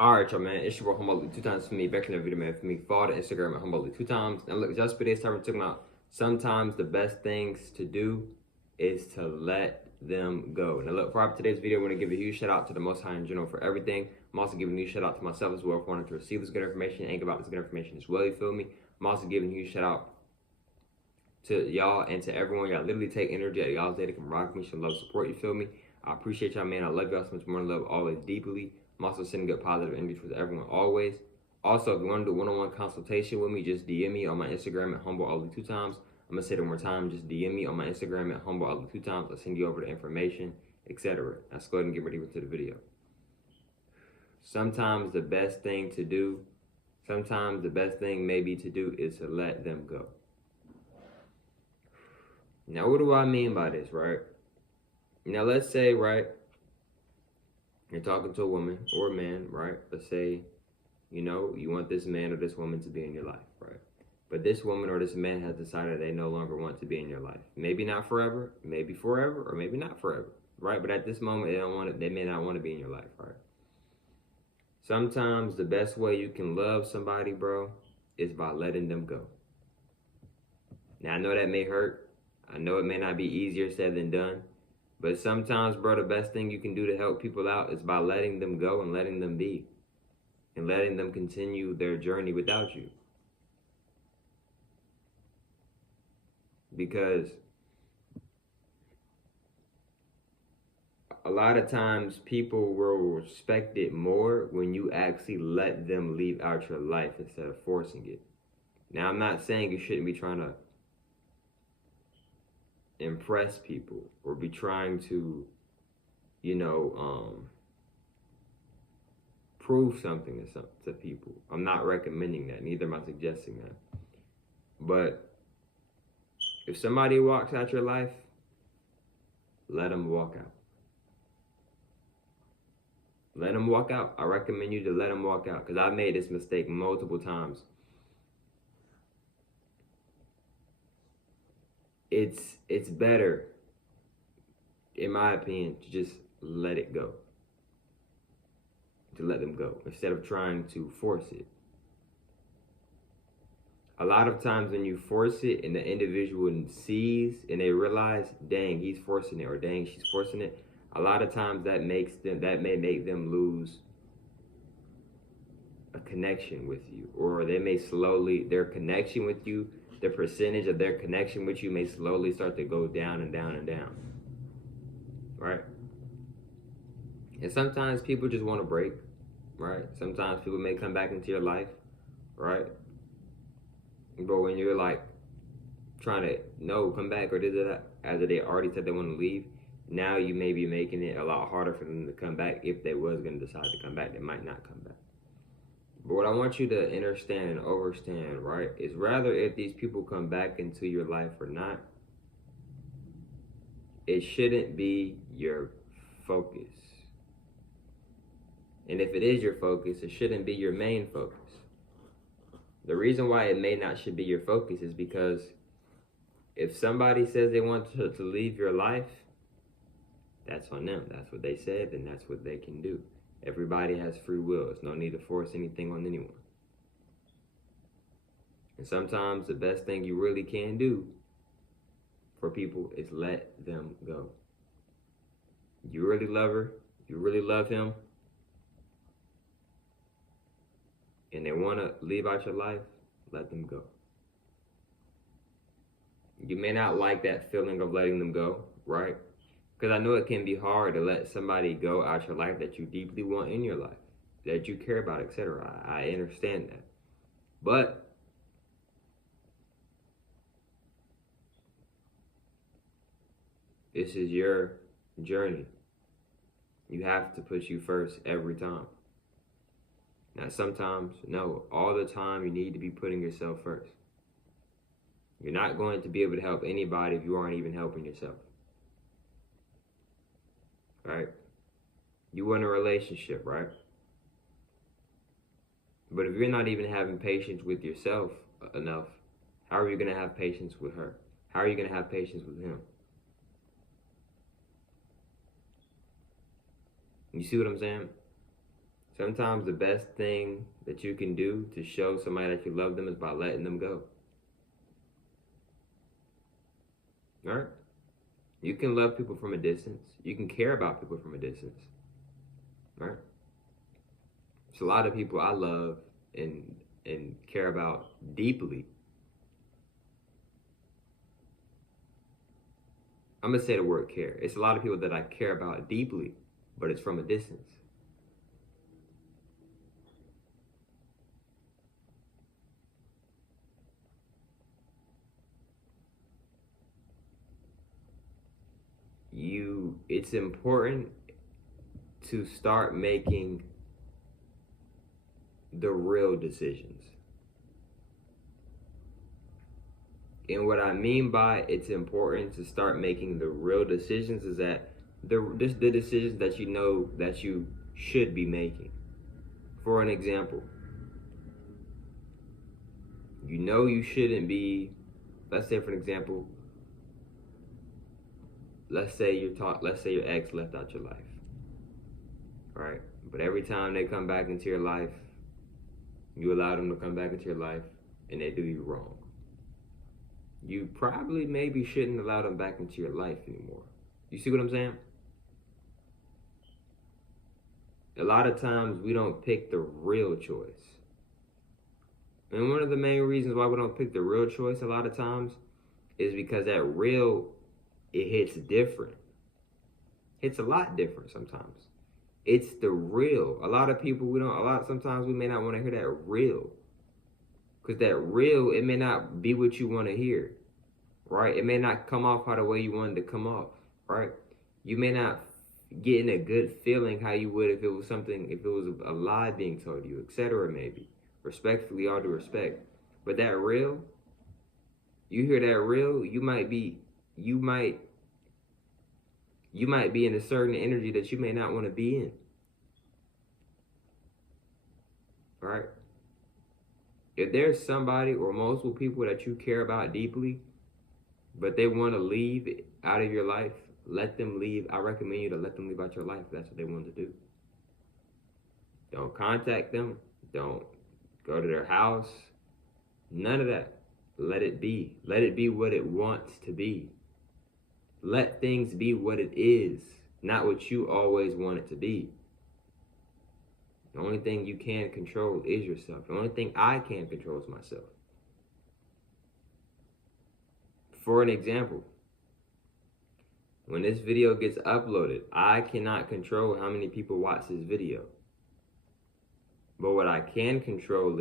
Alright, y'all, man. It's your boy Humboldt 2 times for me. Back in the video, man. For me, follow the Instagram at Humboldt 2 times. Now, look, just for this time, we're talking about sometimes the best things to do is to let them go. Now, look, for today's video, we're going to give a huge shout out to the Most High in general for everything. I'm also giving a huge shout out to myself as well for wanting to receive this good information and think about this good information as well. You feel me? I'm also giving a huge shout out to y'all and to everyone. Y'all literally take energy out of y'all's day to come rock me, show love, support. You feel me? I appreciate y'all, man. I love y'all so much more. Love always deeply. I'm also sending good positive energy with everyone always. Also, if you want to do one-on-one consultation with me, just DM me on my Instagram at HumbleAli2times. I'm gonna say it one more time. Just DM me on my Instagram at HumbleAli2times. I'll send you over the information, etc. Let's go ahead and get ready to the video. Sometimes the best thing maybe to do is to let them go. Now, what do I mean by this, right? Now, let's say, right, you're talking to a woman or a man, right? Let's say, you want this man or this woman to be in your life, right? But this woman or this man has decided they no longer want to be in your life. Maybe not forever, maybe forever, or maybe not forever, right? But at this moment, they may not want to be in your life, right? Sometimes the best way you can love somebody, bro, is by letting them go. Now, I know that may hurt. I know it may not be easier said than done. But sometimes, bro, the best thing you can do to help people out is by letting them go and letting them be. And letting them continue their journey without you. Because a lot of times people will respect it more when you actually let them leave out your life instead of forcing it. Now, I'm not saying you shouldn't be trying to impress people or be trying to, prove something to people. I'm not recommending that. Neither am I suggesting that. But if somebody walks out your life, let them walk out. Let them walk out. I recommend you to let them walk out because I've made this mistake multiple times. It's better, in my opinion, to just let it go. To let them go instead of trying to force it. A lot of times when you force it and the individual sees and they realize, dang, he's forcing it or dang, she's forcing it, a lot of times that may make them lose a connection with you, or they may slowly, their connection with you, the percentage of their connection with you may slowly start to go down and down and down, right? And sometimes people just want to break, right? Sometimes people may come back into your life, right? But when you're like trying to, no, come back or that, after they already said they want to leave, now you may be making it a lot harder for them to come back. If they was going to decide to come back, they might not come back. But what I want you to understand and overstand, right, is rather if these people come back into your life or not, it shouldn't be your focus. And if it is your focus, it shouldn't be your main focus. The reason why it may not should be your focus is because if somebody says they want to leave your life, that's on them. That's what they said, and that's what they can do. Everybody has free will. There's no need to force anything on anyone. And sometimes the best thing you really can do for people is let them go. You really love her, you really love him, and they want to leave out your life, let them go. You may not like that feeling of letting them go, right? Because I know it can be hard to let somebody go out your life that you deeply want in your life, that you care about, etc. I understand that. But this is your journey. You have to put you first every time. Now, sometimes, no, all the time you need to be putting yourself first. You're not going to be able to help anybody if you aren't even helping yourself. Right? You want a relationship, right? But if you're not even having patience with yourself enough, how are you going to have patience with her? How are you going to have patience with him? You see what I'm saying? Sometimes the best thing that you can do to show somebody that you love them is by letting them go. All right? You can love people from a distance. You can care about people from a distance. Right? There's a lot of people I love and care about deeply. I'm gonna say the word care. It's a lot of people that I care about deeply, but it's from a distance. It's important to start making the real decisions. And what I mean by it's important to start making the real decisions is that the decisions that you know that you should be making. For an example, you know you shouldn't be, let's say for an example, let's say your ex left out your life. Right? But every time they come back into your life, you allow them to come back into your life and they do you wrong. You probably maybe shouldn't allow them back into your life anymore. You see what I'm saying? A lot of times we don't pick the real choice. And one of the main reasons why we don't pick the real choice a lot of times is because that real, it hits different. It's a lot different sometimes. It's the real. A lot of people, sometimes we may not want to hear that real. Because that real, it may not be what you want to hear, right? It may not come off how the way you wanted to come off, right? You may not get in a good feeling how you would if it was a lie being told you, etc. maybe. Respectfully, all due respect. But that real, you hear that real, you might be in a certain energy that you may not want to be in. Right? If there's somebody or multiple people that you care about deeply, but they want to leave out of your life, let them leave. I recommend you to let them leave out your life if that's what they want to do. Don't contact them. Don't go to their house. None of that. Let it be. Let it be what it wants to be. Let things be what it is, not what you always want it to be. The only thing you can control is yourself. The only thing I can control is myself. For an example, when this video gets uploaded, I cannot control how many people watch this video. But what I can control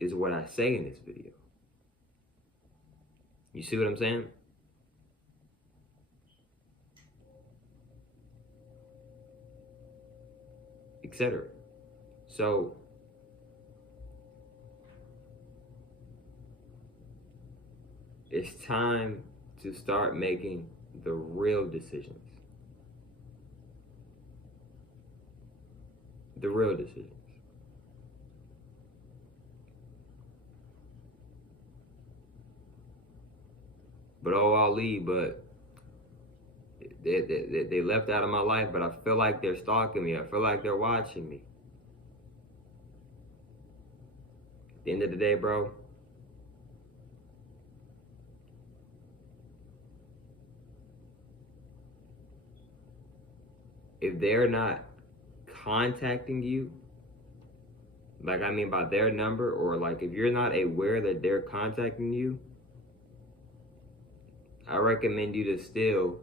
is what I say in this video. You see what I'm saying? Etc. So it's time to start making the real decisions. The real decisions. But Ali, but they left out of my life, but I feel like they're stalking me. I feel like they're watching me. At the end of the day, bro, if they're not contacting you, like I mean by their number, or like if you're not aware that they're contacting you, I recommend you to still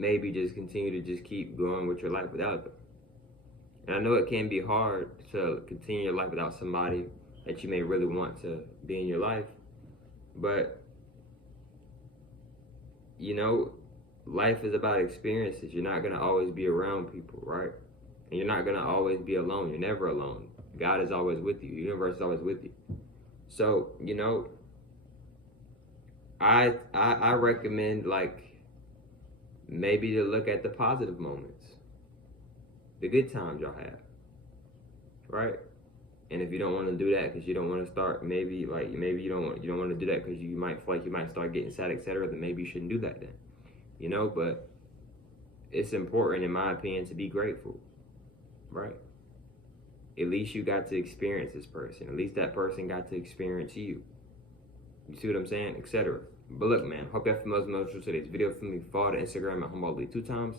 maybe just continue to just keep going with your life without them. And I know it can be hard to continue your life without somebody that you may really want to be in your life, but you know, life is about experiences. You're not gonna always be around people, right? And you're not gonna always be alone. You're never alone. God is always with you. The universe is always with you. So, you know, I recommend like maybe to look at the positive moments, the good times y'all have, right? And if you don't want to do that because you don't want to start, maybe you don't want to do that because you might feel like you might start getting sad, etc. Then maybe you shouldn't do that then, you know. But it's important, in my opinion, to be grateful. right? At least you got to experience this person. At least that person got to experience you. You see what I'm saying? Etc. But look, man, hope y'all feel most of today's video. For me, follow the Instagram at HomeBallElite 2 times.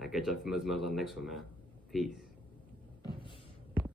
I'll catch y'all for most on the next one, man. Peace.